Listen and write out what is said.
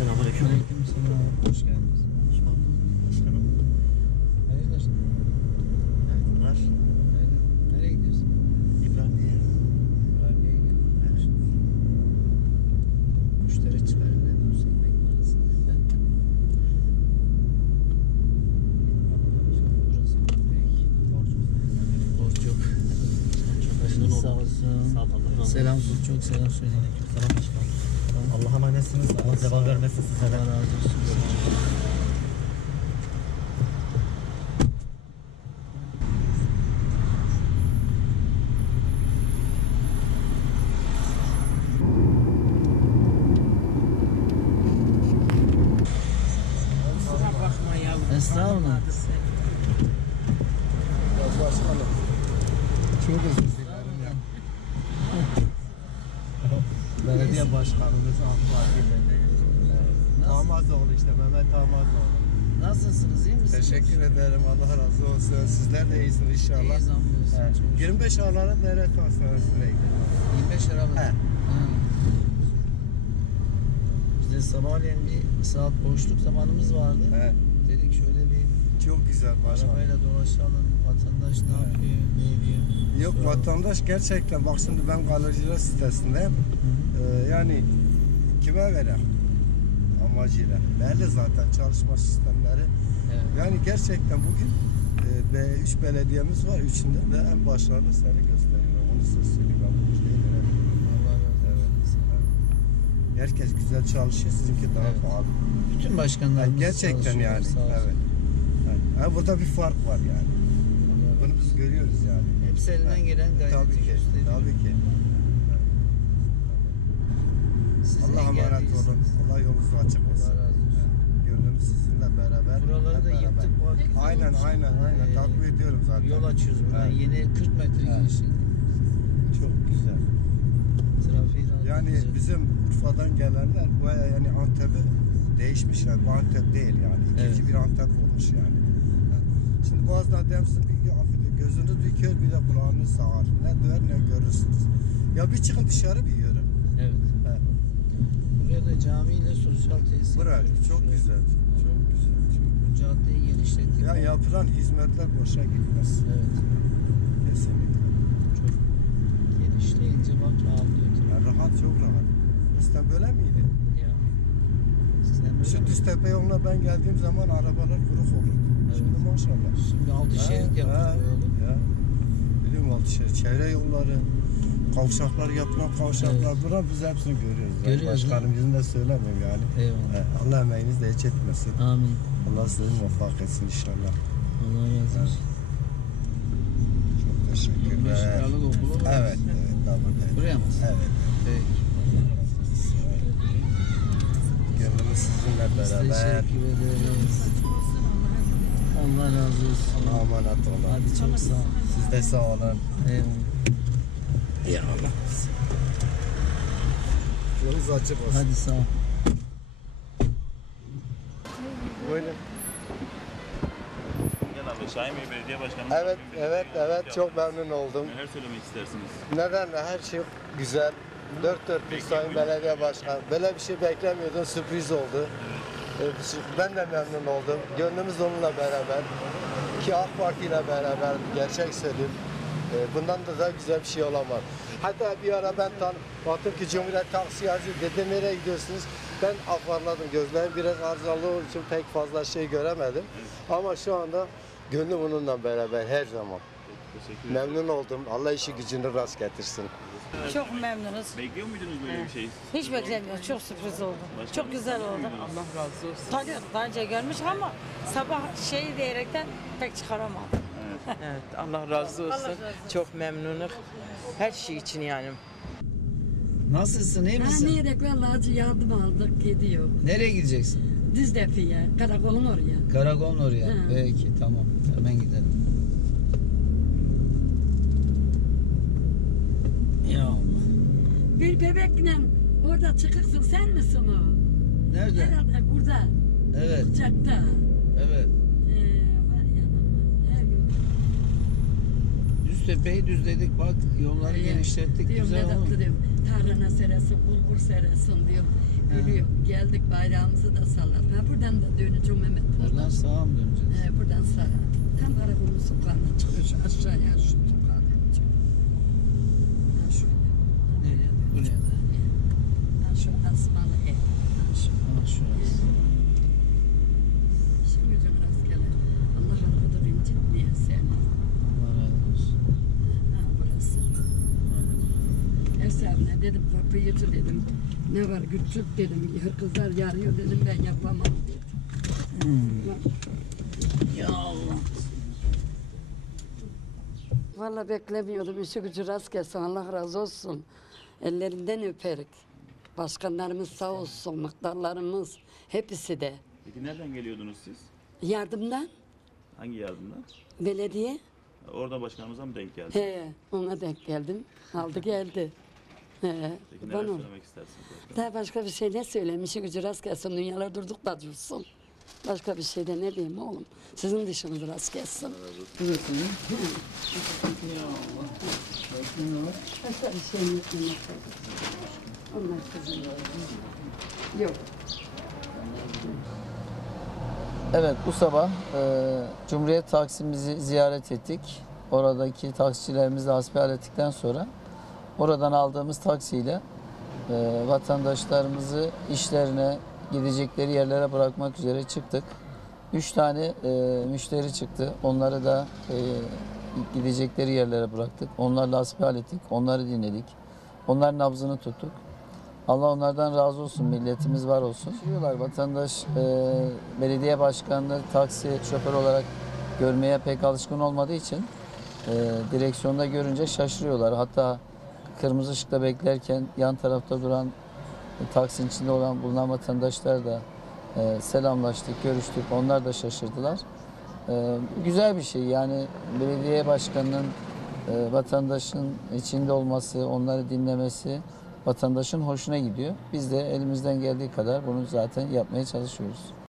Selamünaleyküm. Aleykümselam. Hoş geldiniz. Hoş bulduk. Başkanım. Hayırdır? Hayırlar. Hayırdır? Nereye gidiyorsun? İbrahim'e. İbrahim'e gidiyorum. Evet. Müşteri çıkarın dedi. Olsa ekmek parası. Burası. Peki. Borç yok. Çok memnun Sağ oldum. olsun. Sağ ol. Allah razı olsun. Selam olsun. Çok selam söyleyin. Selam başkanım. Allah'a emanetsiniz. Allah zeval vermesin size. Allah razı olsun. Estağfurullah. Başkanım. Çok özür dilerim ya. Belediye başkanımız Tamazoğlu işte Mehmet Tamazoğlu. Nasılsınız? İyi misiniz? Teşekkür ederim. Allah razı olsun. Sizler de iyisiniz inşallah. İyiyiz hamdolsun. He. 25 Aralık devlet hastanesindeydi. 25 Aralık. He. Bizde sabahleyin bir saat boşluk zamanımız vardı. He. Dedik şöyle bir Çok güzel başkanım. arabayla dolaşalım. Vatandaş ne yapıyor, ne ediyor? Yok Sonra- vatandaş gerçekten bak şimdi ben galericiler sitesindeyim. Yani kime verem amacıyla. Belli zaten çalışma sistemleri. Evet. Yani gerçekten bugün 3 belediyemiz var. Üçünde de en başarılı seni gösteriyor. Onu size söyleyeyim. Ben bu müjdeyi verebilirim. Allah razı olsun. Evet. Herkes güzel çalışıyor. Sizinki daha Evet. pahalı. Bütün Yani başkanlarımız gerçekten çalışıyorlar, yani. sağ olsun. Evet. Yani burada bir fark var yani. Allah razı Bunu biz görüyoruz yani. Hepsi elinden gelen gayreti Tabii ki. gösteriyor. Tabii ki. Siz Allah emanet engelliysiniz. olun. Allah yolunuzu açık olsun. Allah razı olsun. Gönlümüz sizinle beraber. Buraları hep da beraber. yıktık. Bu vakit Aynen olmuş. aynen aynen. Ee, Takip ediyorum zaten. Yol açıyoruz buradan. Evet. Yeni 40 metre Evet. genişliğinde. Çok güzel. Trafiği Yani rahatlatacak. bizim Urfa'dan gelenler bu yani Antep'i değişmiş yani. Bu Antep değil yani. İkinci Evet. bir Antep olmuş yani. Şimdi bazen demsin bir gözünüz bir kör bir de kulağınız sağır. Ne duyar ne görürsünüz. Ya bir çıkın dışarı bir yürü. Evet. He. Buraya da camiyle sosyal tesis Burası yapıyoruz. çok Şuraya. güzel. Çok güzel. Çok Bu caddeyi genişlettik. Ya yapılan hizmetler boşa gitmez. Evet. Kesinlikle. Çok genişleyince bak rahatlıyor. Ya rahat çok rahat. Eskiden böyle miydi? Ya. Eskiden böyle Şu mi? Düztepe yoluna ben geldiğim zaman arabalar kuruk olurdu. Evet. Şimdi maşallah. Şimdi 6 şerit yaptık bu yolu. Ya. Biliyorum altı şerit. Çevre yolları, kavşaklar yapılan kavşaklar. Evet. Buna biz hepsini görüyoruz. Görüyoruz, Başkanım yüzünde söylemiyorum yani. Eyvallah. He, Allah emeğinizi de hiç etmesin. Amin. Allah sizi muvaffak etsin inşallah. Allah razı olsun. Çok teşekkürler. Aralık okulu var. Evet, evet, tabii. Buraya mı? Evet. Peki. Gönlümüz sizinle Biz beraber. teşekkür ederiz. Allah razı olsun. Allah'a emanet olun. Hadi çok sağ ol. Siz de sağ olun. Eyvallah. Eyvallah. Yolunuz açık olsun. Hadi sağ ol. Buyurun. Gel abi, Şahin Bey Belediye Başkanı. Evet, evet, evet. Çok memnun oldum. Neler söylemek istersiniz? Neden? Her şey güzel. Dört dörtlük Sayın Belediye Başkanı. Böyle bir şey beklemiyordum. Sürpriz oldu. Ben de memnun oldum. Gönlümüz onunla beraber. Ki AK Parti ile beraber gerçek söyleyeyim. Bundan da daha güzel bir şey olamaz. Hatta bir ara ben baktım ki Cumhuriyet taksi yazıyor. Dedim nereye gidiyorsunuz? Ben afarladım. Gözlerim biraz arızalı olduğu için pek fazla şey göremedim. Ama şu anda gönlüm onunla beraber her zaman. Teşekkür ederim. Memnun oldum. Allah işi gücünü rast getirsin. Çok memnunuz. Bekliyor muydunuz böyle bir şey? Hiç beklemiyoruz. Çok sürpriz oldu. Çok güzel oldu. Allah razı olsun. Tanıyoruz. Daha önce görmüş ama sabah şey diyerekten pek çıkaramadım. Evet, Allah razı olsun. Allah razı olsun. Çok memnunum. Her şey için yani. Nasılsın? İyi Ha, misin? niyerek vallahi yardım aldık gidiyor. Nereye gideceksin? Düzdepe'ye, karakolun oraya. Karakolun oraya. Hı. Peki tamam. Hemen gidelim. Ya Allah. Bir bebekle orada çıkıksın, sen misin o? Nerede? Herhalde burada, Evet. uçakta. Evet. Var yanımda, her gün. işte Beylikdüz'deydik bak yolları genişlettik Diyorum güzel ne oldu. tatlı diyorum. Tarhana seresin, bulgur seresin diyorum. Gülüyor. Geldik bayrağımızı da salladık. Ha buradan da döneceğim Mehmet. Buradan sağa mı döneceğiz? Buradan sağa. Tam Karaburun sokağına çıkıyor. Şu aşağıya şu sokağa döneceğim. Ha şuraya. Nereye? Buraya. Ha şu asmalı ev. Ha şu. Ha şurası. Şimdi hocam rastgele. Allah hakkıdır incitmeye seni. Allah razı olsun. Ha burası. Ev sahibine dedim kapıyıcı dedim. Ne var küçük dedim. Kızlar yarıyor dedim ben yapamam dedim. Ya Allah. Vallahi beklemiyordum. İşi gücü rast gelsin. Allah razı olsun. Ellerinden öperik. Başkanlarımız sağ olsun. Muhtarlarımız. Hepsi de. Peki nereden geliyordunuz siz? Yardımdan. Hangi yardımdan? Belediye. Orada başkanımıza mı denk geldi? He, ona denk geldim. Aldı geldi. He, Peki ben neler onu. söylemek istersiniz? Daha başka bir şey ne söyleyeyim? İşi gücü rast gelsin. Dünyalar durduk da dursun. Başka bir şey de ne diyeyim oğlum? Sizin dışınız rast gelsin. Başka bir şey yok. Onlar sizin. Yok. Evet, bu sabah Cumhuriyet Taksim'imizi ziyaret ettik. Oradaki taksicilerimizle hasbihal ettikten sonra oradan aldığımız taksiyle vatandaşlarımızı işlerine, gidecekleri yerlere bırakmak üzere çıktık. 3 tane müşteri çıktı. Onları da gidecekleri yerlere bıraktık. Onlarla hasbihal ettik. Onları dinledik. Onların nabzını tuttuk. Allah onlardan razı olsun. Milletimiz var olsun. Diyorlar vatandaş belediye başkanını taksi şoför olarak görmeye pek alışkın olmadığı için direksiyonda görünce şaşırıyorlar. Hatta kırmızı ışıkta beklerken yan tarafta duran taksinin içinde bulunan vatandaşlar da selamlaştık, görüştük. Onlar da şaşırdılar. Güzel bir şey. Yani belediye başkanının vatandaşın içinde olması, onları dinlemesi vatandaşın hoşuna gidiyor. Biz de elimizden geldiği kadar bunu zaten yapmaya çalışıyoruz.